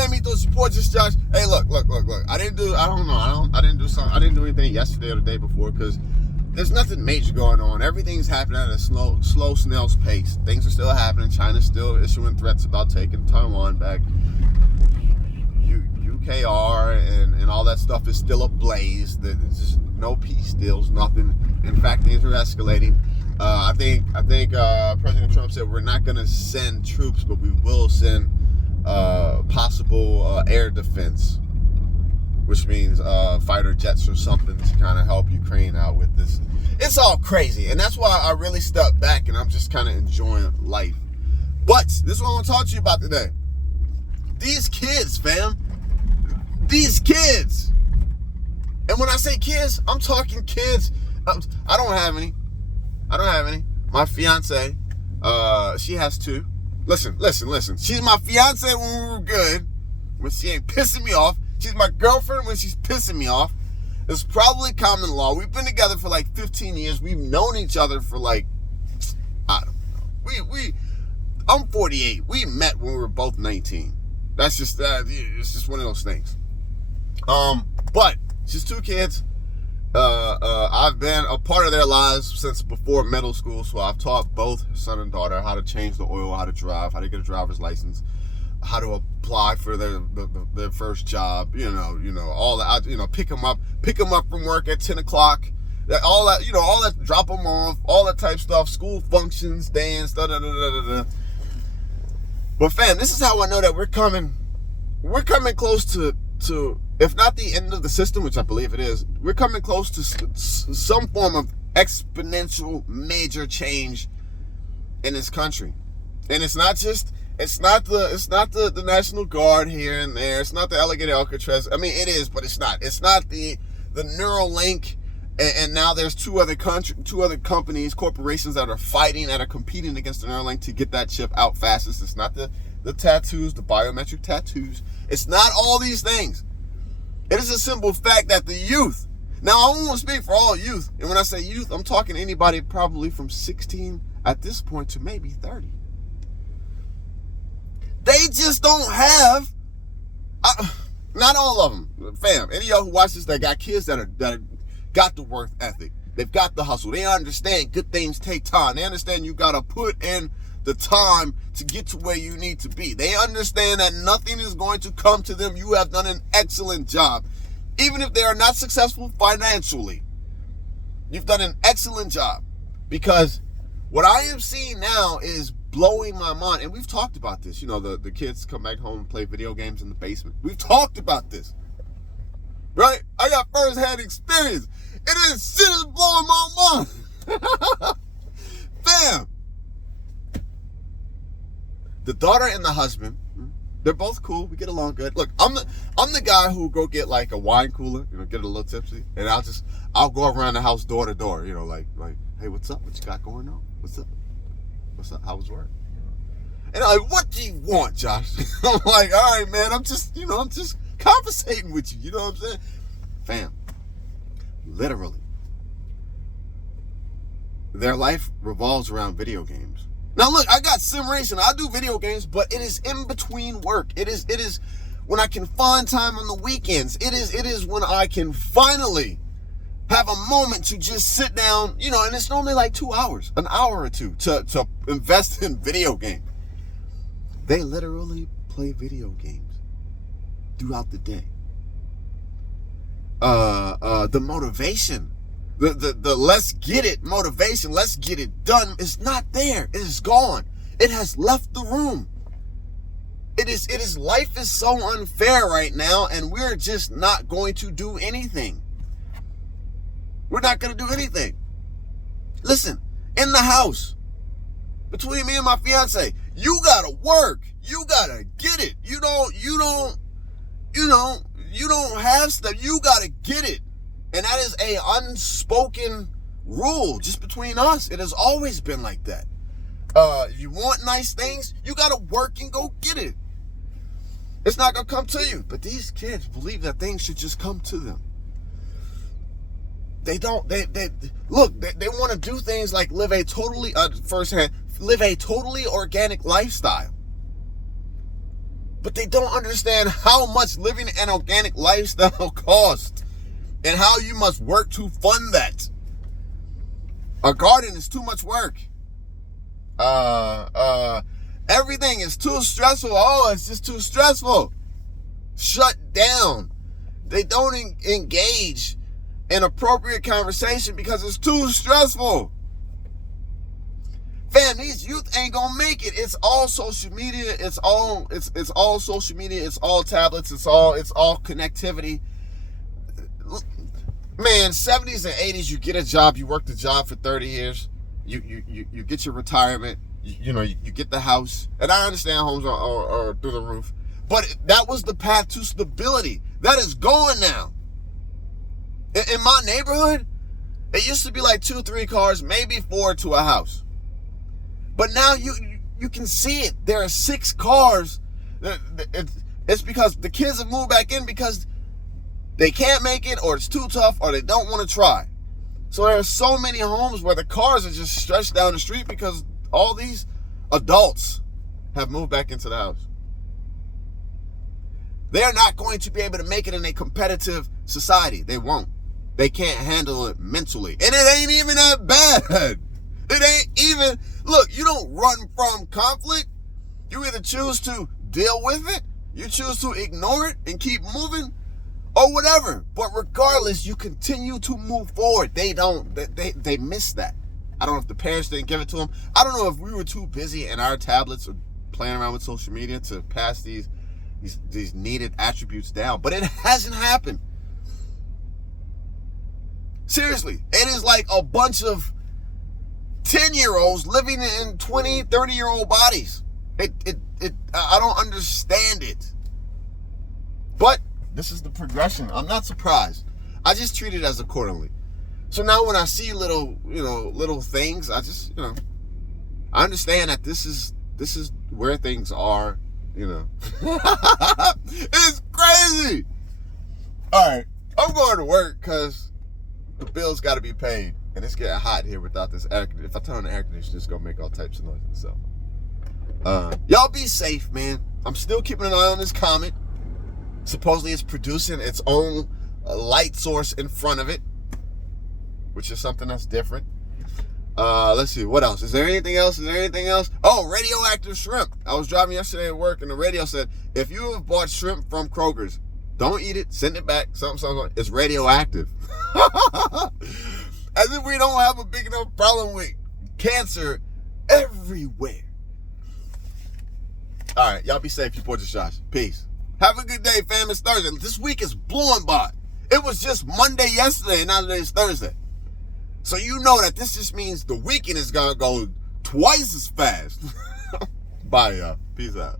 Femitos Deportes, Josh. Hey, look. I didn't do anything yesterday or the day before because there's nothing major going on. Everything's happening at a slow snail's pace. Things are still happening. China's still issuing threats about taking Taiwan back. UKR and all that stuff is still ablaze. There's just no peace deals, nothing. In fact, things are escalating. I think President Trump said we're not going to send troops, but we will send possible air defense, which means fighter jets or something to kind of help Ukraine out with this. It's all crazy, and that's why I really stepped back and I'm just kind of enjoying life. But this is what I want to talk to you about today. These kids, fam. These kids. And when I say kids, I'm talking kids. I don't have any. My fiance, she has two. Listen. She's my fiance when we were good, when she ain't pissing me off. She's my girlfriend when she's pissing me off. It's probably common law. We've been together for like 15 years. We've known each other for like, I don't know. I'm 48. We met when we were both 19. That's just it's just one of those things. But she's two kids. I've been a part of their lives since before middle school, so I've taught both son and daughter how to change the oil, how to drive, how to get a driver's license, how to apply for their first job, all that, pick them up from work at 10 o'clock, all that, drop them off, all that type stuff, school functions, dance, da-da-da-da-da-da. But fam, this is how I know that we're coming close to, if not the end of the system, which I believe it is, we're coming close to some form of exponential major change in this country. And it's not the National Guard here and there. It's not the Alligator Alcatraz. I mean, it is, but it's not. It's not the Neuralink. And now there's two other companies, corporations that are fighting, that are competing against the Neuralink to get that chip out fastest. It's not the tattoos, the biometric tattoos. It's not all these things. It is a simple fact that the youth, now I don't want to speak for all youth, and when I say youth, I'm talking anybody probably from 16 at this point to maybe 30. They just don't have, not all of them, fam, any of y'all who watch this that got kids that got the work ethic, they've got the hustle, they understand good things take time, they understand you got to put in the time to get to where you need to be. They understand that nothing is going to come to them. You have done an excellent job. Even if they are not successful financially, you've done an excellent job. Because what I am seeing now is blowing my mind. And we've talked about this. The kids come back home and play video games in the basement. We've talked about this. Right? I got first-hand experience. It is shit is blowing my mind. Fam. The daughter and the husband, they're both cool. We get along good. Look, I'm the guy who go get like a wine cooler, get a little tipsy, and I'll go around the house door to door, like, hey, what's up? What you got going on? What's up? How was work? And I'm like, what do you want, Josh? I'm like, all right, man. I'm just conversating with you. You know what I'm saying? Fam, literally, their life revolves around video games. Now look, I got sim racing. I do video games, but it is in between work. It is when I can find time on the weekends. It is when I can finally have a moment to just sit down, and it's normally like 2 hours, an hour or two to invest in video games. They literally play video games throughout the day. The motivation, the let's get it motivation, let's get it done is not there. It is gone. It has left the room. It is life is so unfair right now, and we're just not going to do anything. We're not going to do anything. Listen, in the house, between me and my fiance, you got to work. You got to get it. You don't have stuff. You got to get it. And that is a unspoken rule just between us. It has always been like that. You want nice things, you got to work and go get it. It's not going to come to you. But these kids believe that things should just come to them. They don't. They want to do things like live a totally organic lifestyle. But they don't understand how much living an organic lifestyle costs and how you must work to fund that. A garden is too much work. Everything is too stressful. Oh, it's just too stressful. Shut down. They don't engage in appropriate conversation because it's too stressful. Fam, these youth ain't gonna make it. It's all social media. It's all social media. It's all tablets. It's all connectivity. Man, 70s and 80s, you get a job. You work the job for 30 years. You get your retirement. You get the house. And I understand homes are through the roof. But that was the path to stability. That is gone now. In my neighborhood, it used to be like 2-3 cars, maybe 4 to a house. But now you can see it. There are 6 cars. It's because the kids have moved back in because they can't make it, or it's too tough, or they don't want to try. So there are so many homes where the cars are just stretched down the street because all these adults have moved back into the house. They're not going to be able to make it in a competitive society. They won't. They can't handle it mentally. And it ain't even that bad. It ain't even, look, you don't run from conflict. You either choose to deal with it, you choose to ignore it and keep moving, or whatever. But regardless, you continue to move forward. They miss that. I don't know if the parents didn't give it to them. I don't know if we were too busy in our tablets or playing around with social media to pass these needed attributes down. But it hasn't happened. Seriously, it is like a bunch of 10-year-olds living in 20, 30-year-old bodies. I don't understand it. But this is the progression. I'm not surprised. I just treat it as accordingly. So now when I see little things, I just, I understand that this is where things are, It's crazy. All right, I'm going to work because the bills got to be paid. And it's getting hot here without this air conditioner. If I turn on the air conditioner, it's going to make all types of noise. So, y'all be safe, man. I'm still keeping an eye on this comet. Supposedly it's producing its own light source in front of it, which is something that's different. Let's see. What else? Is there anything else? Oh, radioactive shrimp. I was driving yesterday at work, and the radio said, if you have bought shrimp from Kroger's, don't eat it. Send it back. Something. It's radioactive. As if we don't have a big enough problem with cancer everywhere. All right, y'all be safe. You Portia Josh. Peace. Have a good day, fam. It's Thursday. This week is blowing by. It was just Monday yesterday, and now today's Thursday. So you know that this just means the weekend is going to go twice as fast. Bye, y'all. Peace out.